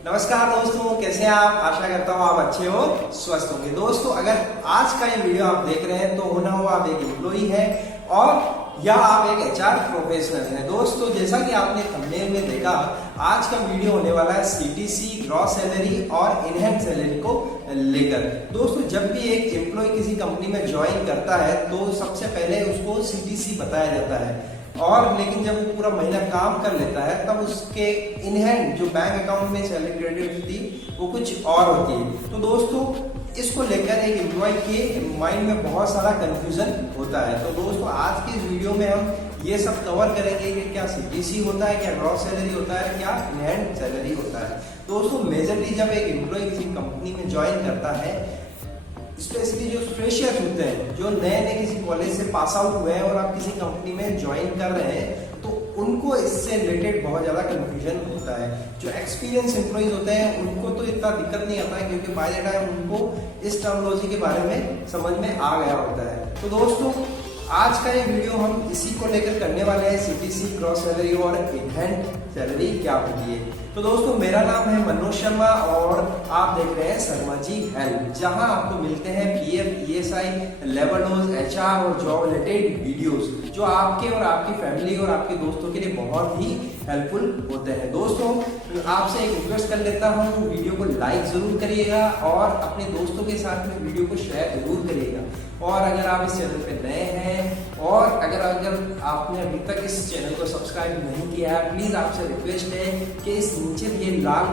नमस्कार दोस्तों, कैसे हैं आप? आशा करता हूँ आप अच्छे हो, स्वस्थ होंगे। दोस्तों, अगर आज का ये वीडियो आप देख रहे हैं तो होना हो आप एक एम्प्लॉई है और या आप एक एचआर प्रोफेशनल हैं। दोस्तों, जैसा कि आपने थंबनेल में देखा, आज का वीडियो होने वाला है सीटीसी, ग्रॉस सैलरी और इनहैंस सैलरी को लेकर। दोस्तों, जब भी एक एम्प्लॉय किसी कंपनी में ज्वाइन करता है तो सबसे पहले उसको सीटीसी बताया जाता है, और लेकिन जब वो पूरा महीना काम कर लेता है तब उसके इन हैंड जो बैंक अकाउंट में सैलरी क्रेडिट होती है वो कुछ और होती है। तो दोस्तों, इसको लेकर एक एम्प्लॉय के माइंड में बहुत सारा कंफ्यूजन होता है। तो दोस्तों, आज के इस वीडियो में हम ये सब कवर करेंगे कि क्या सीटीसी होता है, क्या ग्रॉस सैलरी होता है, क्या इन हैंड सैलरी होता है। दोस्तों, मेजरली जब एक एम्प्लॉय किसी कंपनी में ज्वाइन करता है, स्पेशली जो फ्रेशर्स होते हैं, जो नए नए किसी कॉलेज से पास आउट हुए हैं और आप किसी कंपनी में ज्वाइन कर रहे हैं, तो उनको इससे रिलेटेड बहुत ज़्यादा कंफ्यूजन होता है। जो एक्सपीरियंस एम्प्लॉइज होते हैं उनको तो इतना दिक्कत नहीं आता है, क्योंकि बाय द टाइम उनको इस टर्मिनोलॉजी के बारे में समझ में आ गया होता है। तो दोस्तों, आज का ये वीडियो हम इसी को लेकर करने वाले हैं, सीटीसी, ग्रॉस सैलरी और इनहैंड सैलरी क्या होती है। तो दोस्तों, मेरा नाम है मनोज शर्मा और आप देख रहे हैं शर्मा जी हेल्प, जहां आपको मिलते हैं पीएफ, ईएसआई, लेवल एचआर और जॉब रिलेटेड वीडियोस, जो आपके और आपकी फैमिली और आपके दोस्तों के लिए बहुत ही हेल्पफुल होते हैं। दोस्तों, आपसे एक रिक्वेस्ट कर लेता हूँ, वीडियो को लाइक जरूर करिएगा और अपने दोस्तों के साथ में वीडियो को शेयर जरूर करिएगा। और अगर आप इस चैनल पे नए हैं और अगर आपने अभी तक इस चैनल को सब्सक्राइब नहीं किया है, प्लीज आपसे रिक्वेस्ट है कि इस नीचे दिए लाल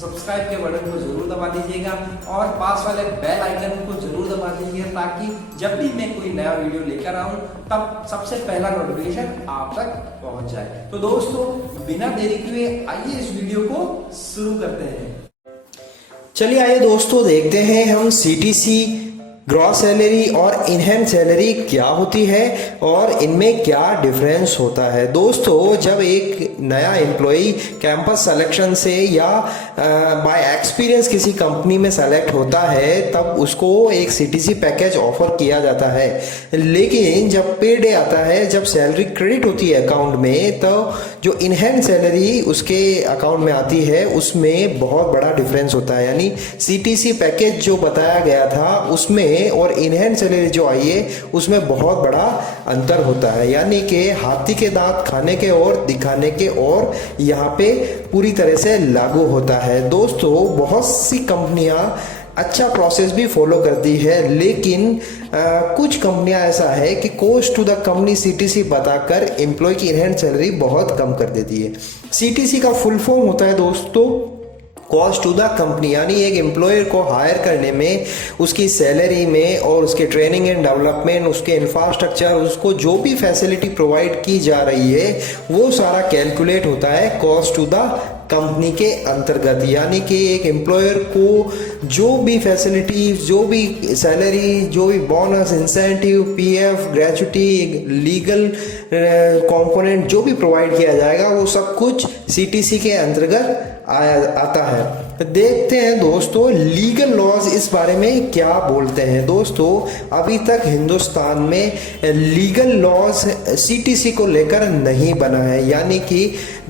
सब्सक्राइब के बटन को जरूर दबा दीजिएगा और पास वाले बेल आइकन को जरूर दबा दीजिएगा, ताकि जब भी मैं कोई नया वीडियो लेकर आऊं तब सबसे पहला नोटिफिकेशन आप तक पहुंच जाए। तो दोस्तों, बिना देरी किए आइए इस वीडियो को शुरू करते हैं। चलिए आइए दोस्तों, देखते हैं हम सीटीसी, ग्रॉस सैलरी और इनहैंस सैलरी क्या होती है और इनमें क्या डिफरेंस होता है। दोस्तों, जब एक नया एम्प्लॉई कैंपस सिलेक्शन से या बाय एक्सपीरियंस किसी कंपनी में सेलेक्ट होता है तब उसको एक सीटीसी पैकेज ऑफर किया जाता है, लेकिन जब पे डे आता है, जब सैलरी क्रेडिट होती है अकाउंट में, तो जो इनहैंस सैलरी उसके अकाउंट में आती है उसमें बहुत बड़ा डिफरेंस होता है। यानी सीटीसी पैकेज जो बताया गया था उसमें और इनहैंस सैलरी जो आई है उसमें बहुत बड़ा अंतर होता है। यानी कि हाथी के दांत खाने के और दिखाने के और यहाँ पे पूरी तरह से लागू होता है। दोस्तों, बहुत सी कंपनियां अच्छा प्रोसेस भी फॉलो करती है, लेकिन कुछ कंपनियां ऐसा है कि cost to the company CTC बताकर एम्प्लॉय की इनहैंस सैलरी बहुत कम कर देती है। सीटीसी का फुल फॉर्म होता है दोस्तों कॉस्ट टू द कंपनी, यानी एक एम्प्लॉयर को हायर करने में, उसकी सैलरी में और उसके ट्रेनिंग एंड डेवलपमेंट, उसके इंफ्रास्ट्रक्चर, उसको जो भी फैसिलिटी प्रोवाइड की जा रही है वो सारा कैलकुलेट होता है कॉस्ट टू द कंपनी के अंतर्गत। यानी कि एक एम्प्लॉयर को जो भी फैसिलिटी, जो भी सैलरी, जो भी bonus, incentive, PF, gratuity, legal component जो भी प्रोवाइड किया जाएगा वो सब कुछ सीटीसी के अंतर्गत आता है। देखते हैं दोस्तों, लीगल लॉज इस बारे में क्या बोलते हैं। दोस्तों, अभी तक हिंदुस्तान में लीगल लॉज सीटीसी को लेकर नहीं बना है, यानी कि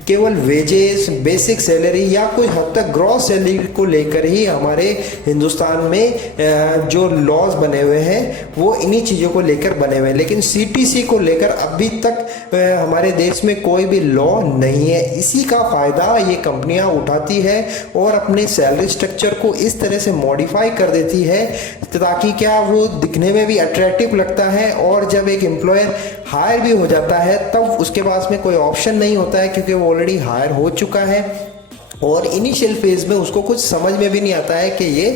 केवल वेजेस, बेसिक सैलरी या कुछ हद तक ग्रॉस सैलरी को लेकर ही हमारे हिंदुस्तान में जो लॉज बने हुए हैं वो इन्हीं चीज़ों को लेकर बने हुए हैं, लेकिन सीटीसी को लेकर अभी तक हमारे देश में कोई भी लॉ नहीं है। इसी का फ़ायदा ये कंपनियां उठाती है और अपने सैलरी स्ट्रक्चर को इस तरह से मॉडिफाई कर देती है ताकि क्या वो दिखने में भी अट्रैक्टिव लगता है, और जब एक एम्प्लॉयर हायर भी हो जाता है तब उसके पास में कोई ऑप्शन नहीं होता है, क्योंकि वो ऑलरेडी हायर हो चुका है और इनिशियल फेज में उसको कुछ समझ में भी नहीं आता है कि ये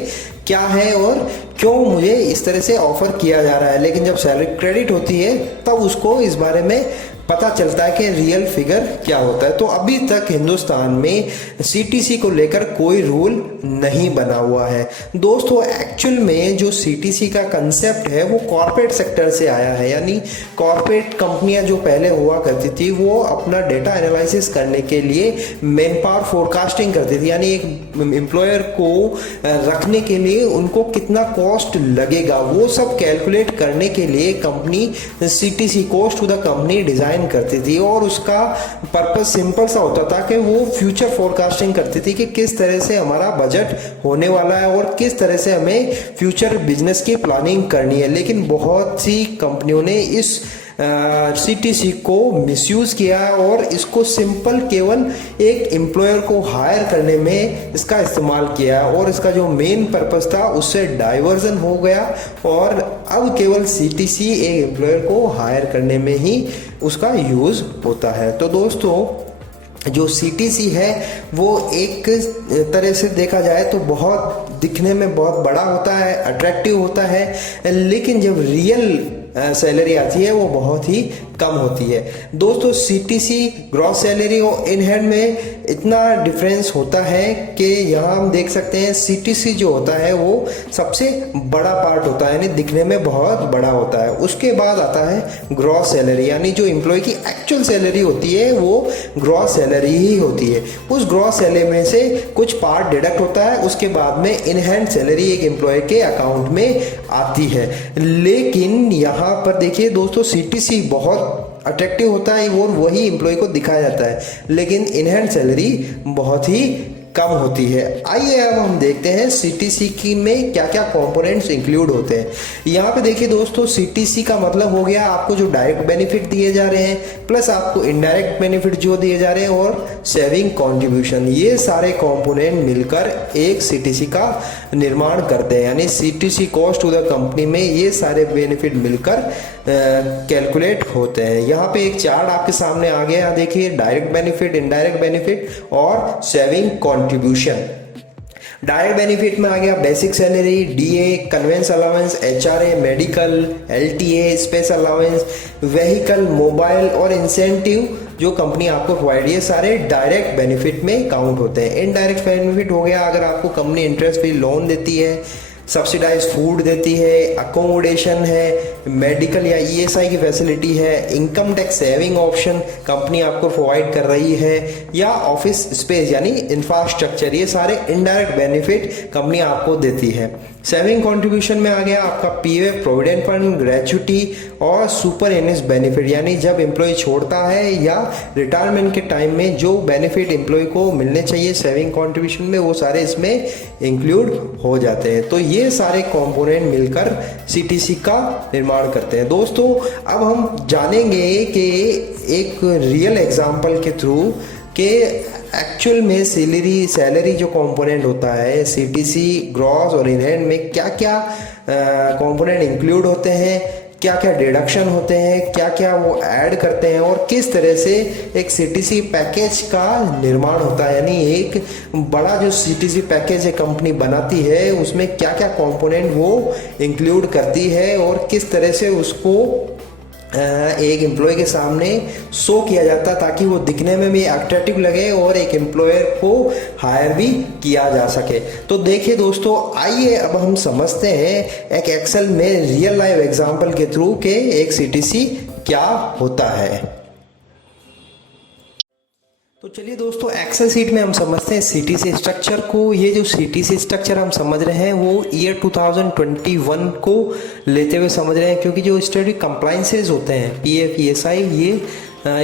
क्या है और क्यों मुझे इस तरह से ऑफर किया जा रहा है। लेकिन जब सैलरी क्रेडिट होती है तब उसको इस बारे में पता चलता है कि रियल फिगर क्या होता है। तो अभी तक हिंदुस्तान में सीटीसी को लेकर कोई रूल नहीं बना हुआ है। दोस्तों, एक्चुअल में जो सीटीसी का कंसेप्ट है वो कॉर्पोरेट सेक्टर से आया है, यानी कॉर्पोरेट कंपनियां जो पहले हुआ करती थी वो अपना डेटा एनालिसिस करने के लिए मैन पावर फोरकास्टिंग करती थी, यानी एक एम्प्लॉयर को रखने के लिए उनको कितना कॉस्ट लगेगा वो सब कैलकुलेट करने के लिए company CTC, cost to the company, design design करती थी और उसका पर्पस सिंपल सा होता था कि वो फ्यूचर फोरकास्टिंग करती थी कि किस तरह से हमारा बजट होने वाला है और किस तरह से हमें फ्यूचर बिजनेस की प्लानिंग करनी है। लेकिन बहुत सी कंपनियों ने इस सीटीसी को मिसयूज़ किया और इसको सिंपल केवल एक एम्प्लॉयर को हायर करने में इसका इस्तेमाल किया और इसका जो मेन पर्पस था उससे डाइवर्जन हो गया और अब केवल सीटीसी एक एम्प्लॉयर को हायर करने में ही उसका यूज़ होता है। तो दोस्तों जो सीटीसी है वो एक तरह से देखा जाए तो बहुत दिखने में बहुत बड़ा होता है, अट्रैक्टिव होता है, लेकिन जब रियल सैलरी आती है वो बहुत ही कम होती है। दोस्तों सीटीसी ग्रॉस सैलरी और इन हैंड में इतना डिफरेंस होता है कि यहाँ हम देख सकते हैं सीटीसी जो होता है वो सबसे बड़ा पार्ट होता है, यानी दिखने में बहुत बड़ा होता है। उसके बाद आता है ग्रॉस सैलरी, यानी जो एम्प्लॉय की एक्चुअल सैलरी होती है वो ग्रॉस सैलरी ही होती है। उस ग्रॉस सैलरी में से कुछ पार्ट डिडक्ट होता है, उसके बाद में इन हैंड सैलरी एक एम्प्लॉय के अकाउंट में आती है। लेकिन यहाँ पर देखिए दोस्तों सीटीसी बहुत अट्रैक्टिव होता है और वही एम्प्लॉय को दिखाया जाता है, लेकिन इन हैंड सैलरी बहुत ही कम होती है। आइए अब हम देखते हैं सीटीसी की में क्या क्या कंपोनेंट्स इंक्लूड होते हैं। यहाँ पे देखिए दोस्तों सीटीसी का मतलब हो गया आपको जो डायरेक्ट बेनिफिट दिए जा रहे हैं प्लस आपको इनडायरेक्ट बेनिफिट जो दिए जा रहे हैं और सेविंग कंट्रीब्यूशन, ये सारे कंपोनेंट मिलकर एक सीटीसी का निर्माण करते हैं। यानी CTC cost to the company में ये सारे बेनिफिट मिलकर कैलकुलेट होते हैं। यहाँ पे एक चार्ट आपके सामने आ गया, देखिए डायरेक्ट बेनिफिट, इनडायरेक्ट बेनिफिट और सेविंग कंट्रीब्यूशन। डायरेक्ट बेनिफिट में आ गया basic salary, DA, convince allowance, HRA, medical, LTA, space allowance, vehicle, mobile और इंसेंटिव जो कंपनी आपको प्रोवाइड, ये सारे डायरेक्ट बेनिफिट में काउंट होते हैं। इनडायरेक्ट बेनिफिट हो गया अगर आपको कंपनी इंटरेस्ट फ्री लोन देती है, सब्सिडाइज फूड देती है, अकोमोडेशन है, मेडिकल या ईएसआई की फैसिलिटी है, income tax saving option company आपको प्रोवाइड कर रही है, या ऑफिस स्पेस यानी इंफ्रास्ट्रक्चर, ये सारे इनडायरेक्ट बेनिफिट कंपनी आपको देती है। सेविंग कंट्रीब्यूशन में आ गया आपका पीएफ, प्रोविडेंट फंड, ग्रेच्युटी और सुपर एनएस बेनिफिट, यानी जब एम्प्लॉय छोड़ता है या रिटायरमेंट के टाइम में जो बेनिफिट एम्प्लॉय को मिलने चाहिए सेविंग कंट्रीब्यूशन में, वो सारे इसमें इंक्लूड हो जाते हैं। तो ये सारे कंपोनेंट मिलकर सीटीसी का निर्माण करते हैं। दोस्तों अब हम जानेंगे कि एक रियल एग्जांपल के थ्रू कि एक्चुअल में सैलरी जो कंपोनेंट होता है सीटीसी ग्रॉस और इन हैंड में क्या क्या कंपोनेंट इंक्लूड होते हैं, क्या क्या डिडक्शन होते हैं, क्या क्या वो ऐड करते हैं और किस तरह से एक सीटीसी पैकेज का निर्माण होता है। यानी एक बड़ा जो सीटीसी पैकेज एक कंपनी बनाती है उसमें क्या क्या कंपोनेंट वो इंक्लूड करती है और किस तरह से उसको एक एम्प्लॉय के सामने शो किया जाता है ताकि वो दिखने में भी अट्रैक्टिव लगे और एक एम्प्लॉयर को हायर भी किया जा सके। तो देखिए दोस्तों आइए अब हम समझते हैं एक एक्सेल में रियल लाइफ एग्जांपल के थ्रू के एक सीटीसी क्या होता है। तो चलिए दोस्तों एक्सेल सीट में हम समझते हैं सीटीसी स्ट्रक्चर को। ये जो सीटीसी स्ट्रक्चर हम समझ रहे हैं वो ईयर 2021 को लेते हुए समझ रहे हैं, क्योंकि जो स्टडी कंप्लाइंसेस होते हैं पीएफ, ईएसआई, ये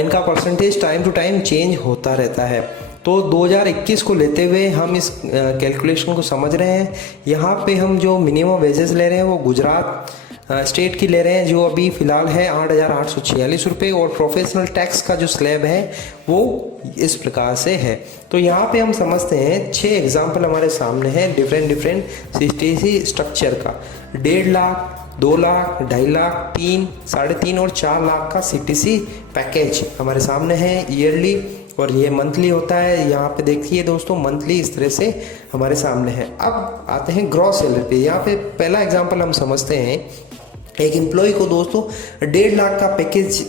इनका percentage time to time change होता रहता है। तो 2021 को लेते हुए हम इस कैलकुलेशन को समझ रहे हैं। यहाँ पे हम जो मिनिमम वेजेस ले रहे हैं वो गुजरात स्टेट की ले रहे हैं जो अभी फ़िलहाल है 8,846 रुपये, और प्रोफेशनल टैक्स का जो स्लैब है वो इस प्रकार से है। तो यहाँ पे हम समझते हैं 6 एग्जांपल हमारे सामने हैं डिफरेंट सीटीसी स्ट्रक्चर का। 1.5 लाख, 2 लाख, 2.5 लाख, 3, 3.5 और 4 लाख का सीटीसी पैकेज हमारे सामने है ईयरली, और ये मंथली होता है। यहाँ पे देखिए दोस्तों मंथली इस तरह से हमारे सामने है। अब आते हैं ग्रॉस सैलरी पे। यहाँ पे पहला एग्जांपल हम समझते हैं एक एम्प्लॉय को दोस्तों 1.5 लाख का पैकेज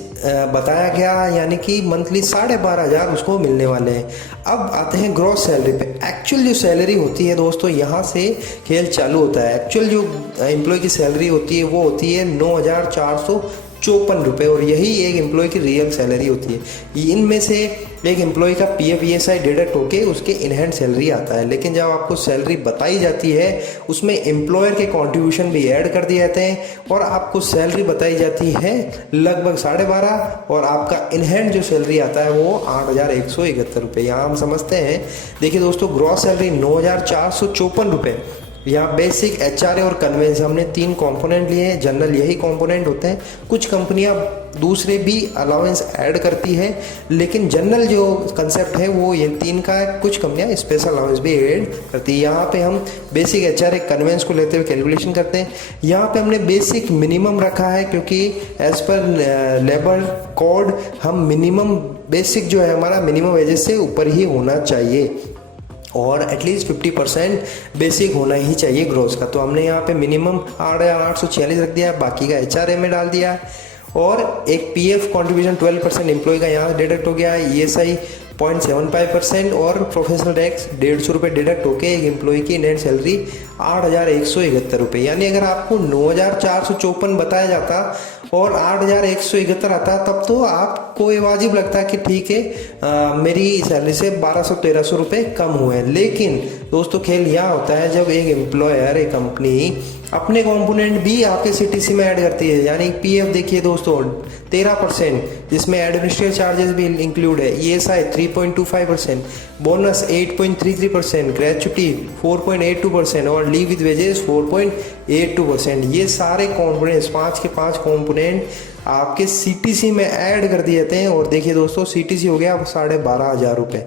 बताया गया, यानी कि मंथली 12,500 उसको मिलने वाले हैं। अब आते हैं ग्रॉस सैलरी पे। एक्चुअल जो सैलरी होती है दोस्तों यहाँ से खेल चालू होता है। एक्चुअल जो एम्प्लॉय की सैलरी होती है वो होती है 9,424 ₹54 और यही एक एम्प्लॉय की रियल सैलरी होती है। इनमें से एक एम्प्लॉय का PF ESI डिडक्ट होके उसके इन हैंड सैलरी आता है, लेकिन जब आपको सैलरी बताई जाती है उसमें एम्प्लॉयर के कंट्रीब्यूशन भी ऐड कर दिए जाते हैं और आपको सैलरी बताई जाती है लगभग 12.5 और आपका इन हैंड जो सैलरी आता है वो ₹8,171। यहाँ हम समझते हैं, देखिए दोस्तों, ग्रॉस सैलरी ₹9,454। यहाँ बेसिक, HRA और कन्वेंस हमने 3 कंपोनेंट लिए हैं। जनरल यही कंपोनेंट होते हैं। कुछ कंपनियां दूसरे भी अलाउंस ऐड करती है, लेकिन जनरल जो कंसेप्ट है वो ये 3 का है। कुछ कंपनियां स्पेशल अलाउंस भी ऐड करती है। यहाँ पे हम बेसिक, HRA, कन्वेंस को लेते हुए कैलकुलेशन करते हैं। यहाँ पे हमने बेसिक मिनिमम रखा है क्योंकि एज पर लेबर कोड हम मिनिमम, बेसिक जो है हमारा मिनिमम वेजेस से ऊपर ही होना चाहिए और एटलीस्ट 50% बेसिक होना ही चाहिए ग्रोस का। तो हमने यहाँ पे मिनिमम 8,846 रख दिया, बाकी का HRA में डाल दिया और एक PF कंट्रीब्यूशन 12% एम्प्लॉय का यहाँ डिडक्ट हो गया है, ESI 0.75% और प्रोफेशनल टैक्स ₹150 डिडक्ट होके एक एम्प्लॉय की नेट सैलरी ₹8,171। यानी अगर आपको 9,454 बताया जाता और 8,171 आता तब तो आपको ये वाजिब लगता कि ठीक है मेरी सैलरी से 1,200-1,300 रुपये कम हुए हैं। लेकिन दोस्तों खेल यह होता है जब एक एम्प्लॉयर, एक कंपनी अपने कंपोनेंट भी आपके CTC में ऐड करती है। यानी PF देखिए दोस्तों 13%, जिसमें एडमिनिस्ट्रेटिव चार्जेस भी इंक्लूड है, ESI 3.25%, बोनस 8.33%, ग्रेचुटी 4.82% और लीव विद वेजेस 4.82%। ये सारे कंपोनेंट्स 5 के 5 कंपोनेंट आपके CTC में ऐड कर दिए जाते हैं। और देखिए दोस्तों, CTC हो गया 12,500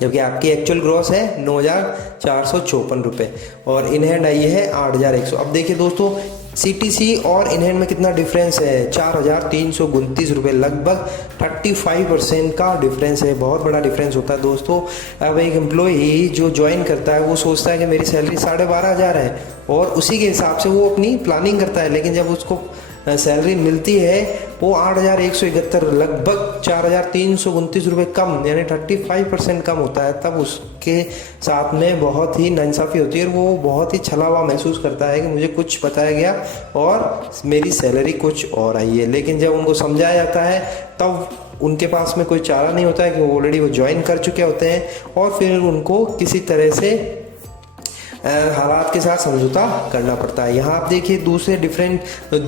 जबकि आपकी एक्चुअल ग्रॉस है 9,454 रुपये और इन हैंड आई है 8,100। अब देखिए दोस्तों, CTC और इन हैंड में कितना डिफरेंस है, 4,329 रुपये, लगभग 35% का डिफरेंस है। बहुत बड़ा डिफरेंस होता है दोस्तों। अब एक एम्प्लॉई जो ज्वाइन करता है वो सोचता है कि मेरी सैलरी 12,500 है और उसी के हिसाब से वो अपनी प्लानिंग करता है, लेकिन जब उसको सैलरी मिलती है वो 8,171, लगभग 4,329 रुपये कम, यानी 35% कम होता है। तब उसके साथ में बहुत ही नाइंसाफ़ी होती है और वो बहुत ही छला हुआ महसूस करता है कि मुझे कुछ बताया गया और मेरी सैलरी कुछ और आई है। लेकिन जब उनको समझाया जाता है तब उनके पास में कोई चारा नहीं होता है कि वो ऑलरेडी वो ज्वाइन कर चुके होते हैं और फिर उनको किसी तरह से हालात के साथ समझौता करना पड़ता है। यहाँ आप देखिए दूसरे डिफरेंट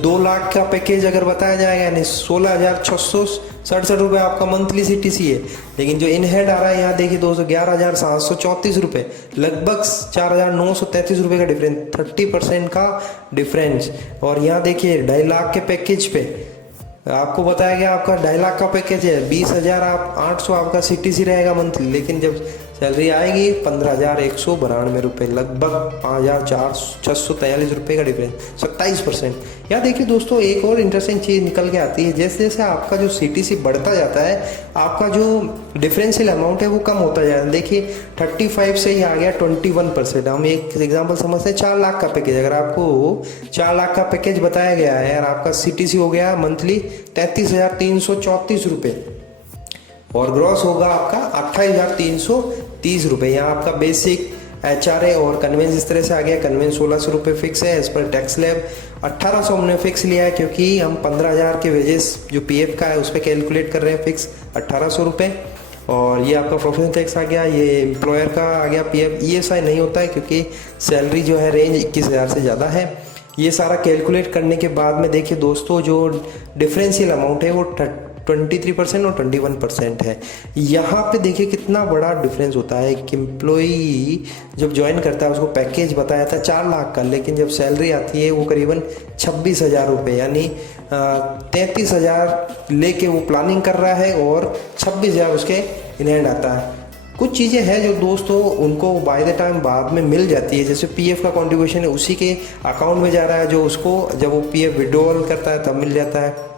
2 लाख का पैकेज अगर बताया जाएगा, यानी 16,667 रुपये आपका मंथली CTC है, लेकिन जो इन हेड आ रहा है यहाँ देखिए दोस्तों 11,734 रुपये, लगभग 4,933 रुपये का डिफरेंस, 30% का डिफरेंस। और यहाँ देखिए 2.5 लाख के पैकेज पे आपको बताया गया आपका 2.5 लाख का पैकेज है, 20,800 आपका CTC रहेगा मंथली, लेकिन जब सैलरी आएगी 15,192 रुपये, लगभग 5,643 रुपये का डिफरेंस, 27%। या देखिए दोस्तों, एक और इंटरेस्टिंग चीज़ निकल के आती है, जैसे जैसे आपका जो CTC बढ़ता जाता है आपका जो डिफरेंशियल अमाउंट है वो कम होता जाता है। देखिए 35 से ही आ गया 21%। हम एक एग्जाम्पल समझते हैं, 4 लाख का पैकेज, अगर आपको 4 लाख का पैकेज बताया गया है और आपका CTC हो गया मंथली 33,334 रुपये और ग्रॉस होगा आपका 28,330 रुपये। यहाँ आपका बेसिक, HRA और कन्वेंस इस तरह से आ गया। कन्वेंस 1,600 रुपये फिक्स है एज पर टैक्स स्लैब, 1,800 हमने फिक्स लिया है क्योंकि हम 15,000 के वेजेस जो PF का है उस पर कैलकुलेट कर रहे हैं, फिक्स 1,800 रुपये। और ये आपका प्रोफेशनल टैक्स आ गया, ये एम्प्लॉयर का आ गया। PF ESI नहीं होता है क्योंकि सैलरी जो है रेंज 21,000 से ज़्यादा है। ये सारा कैलकुलेट करने के बाद में देखिए दोस्तों, जो डिफरेंशियल अमाउंट है वो 23% और 21% है। यहाँ पे देखिए कितना बड़ा डिफरेंस होता है। एक एम्प्लॉई जब ज्वाइन करता है उसको पैकेज बताया था 4 लाख का, लेकिन जब सैलरी आती है वो करीबन 26,000 रुपये, यानी 33,000 लेके वो प्लानिंग कर रहा है और 26,000 उसके इन हैंड आता है। कुछ चीज़ें हैं जो दोस्तों उनको बाय द टाइम बाद में मिल जाती है, जैसे PF का कंट्रीब्यूशन है उसी के अकाउंट में जा रहा है, जो उसको जब वो PF विड्रॉल करता है तब मिल जाता है।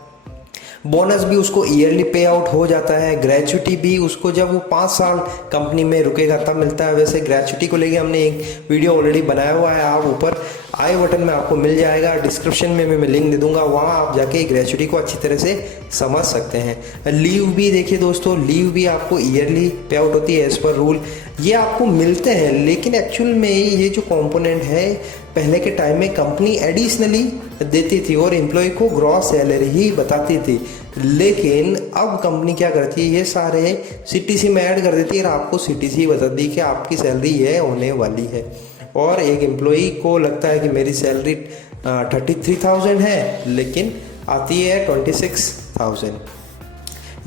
बोनस भी उसको ईयरली पे आउट हो जाता है। ग्रेचुटी भी उसको जब वो 5 साल कंपनी में रुकेगा तब मिलता है। वैसे ग्रेचुटी को लेके हमने एक वीडियो ऑलरेडी बनाया हुआ है, आप ऊपर आई बटन में आपको मिल जाएगा, डिस्क्रिप्शन में मैं लिंक दे दूंगा, वहाँ आप जाके ग्रेचुटी को अच्छी तरह से समझ सकते हैं। लीव भी देखिए दोस्तों, लीव भी आपको ईयरली पे आउट होती है एज पर रूल, ये आपको मिलते हैं। लेकिन एक्चुअल में ये जो कंपोनेंट है पहले के टाइम में कंपनी एडिशनली देती थी और एम्प्लॉय को ग्रॉस सैलरी ही बताती थी, लेकिन अब कंपनी क्या करती है, ये सारे सीटीसी में ऐड कर देती है और आपको सीटीसी बताती है कि आपकी सैलरी ये होने वाली है। और एक एम्प्लॉई को लगता है कि मेरी सैलरी 33,000 है, लेकिन आती है 26,000।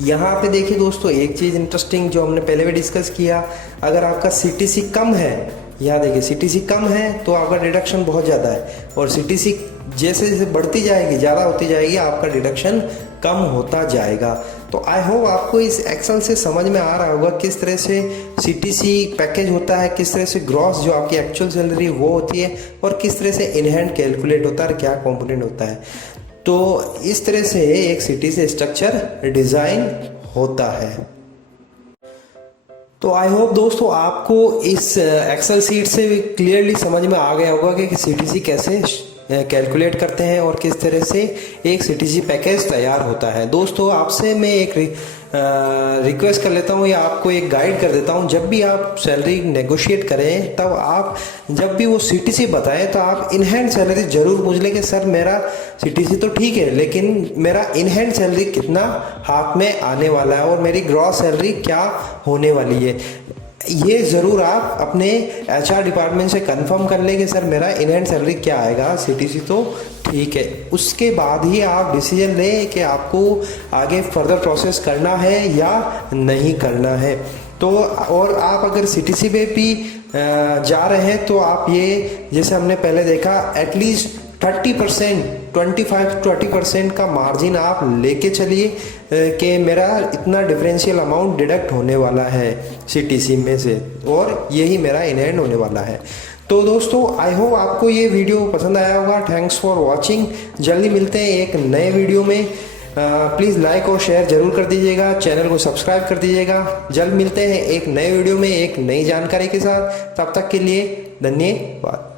यहाँ पे देखिए दोस्तों, एक चीज़ इंटरेस्टिंग जो हमने पहले भी डिस्कस किया, अगर आपका सीटीसी कम है, यहाँ देखिए सीटीसी कम है तो आपका डिडक्शन बहुत ज़्यादा है, और सीटीसी जैसे जैसे बढ़ती जाएगी, ज़्यादा होती जाएगी, आपका डिडक्शन कम होता जाएगा। तो आई होप आपको इस एक्सेल से समझ में आ रहा होगा किस तरह से सीटीसी पैकेज होता है, किस तरह से ग्रॉस जो आपकी एक्चुअल सैलरी वो होती है, और किस तरह से इन हैंड कैलकुलेट होता है, क्या कंपोनेंट होता है। तो इस तरह से एक सीटीसी स्ट्रक्चर डिज़ाइन होता है। तो आई होप दोस्तों आपको इस एक्सेल सीट से क्लियरली समझ में आ गया होगा कि सीटीसी कैसे कैलकुलेट करते हैं और किस तरह से एक सीटीसी पैकेज तैयार होता है। दोस्तों आपसे मैं एक रिक्वेस्ट कर लेता हूँ या आपको एक गाइड कर देता हूँ, जब भी आप सैलरी नेगोशिएट करें तब आप जब भी वो सीटीसी बताएं तो आप इन हैंड सैलरी जरूर पूछ लें कि सर मेरा सीटीसी तो ठीक है, लेकिन मेरा इन हैंड सैलरी कितना हाथ में आने वाला है और मेरी ग्रॉस सैलरी क्या होने वाली है। ये ज़रूर आप अपने एचआर डिपार्टमेंट से कंफर्म कर लें कि सर मेरा इन हैंड सैलरी क्या आएगा, सीटीसी तो ठीक है। उसके बाद ही आप डिसीजन लें कि आपको आगे फर्दर प्रोसेस करना है या नहीं करना है। तो और आप अगर सीटीसी पे भी जा रहे हैं तो आप ये, जैसे हमने पहले देखा, एटलीस्ट 30%, 25-30% का मार्जिन आप लेके चलिए कि मेरा इतना डिफरेंशियल अमाउंट डिडक्ट होने वाला है सीटीसी में से, और यही मेरा इन हैंड होने वाला है। तो दोस्तों आई होप आपको ये वीडियो पसंद आया होगा। Thanks for watching. जल्दी मिलते हैं एक नए वीडियो में। प्लीज़ लाइक और शेयर जरूर कर दीजिएगा, चैनल को सब्सक्राइब कर दीजिएगा। जल्द मिलते हैं एक नए वीडियो में एक नई जानकारी के साथ। तब तक के लिए धन्यवाद।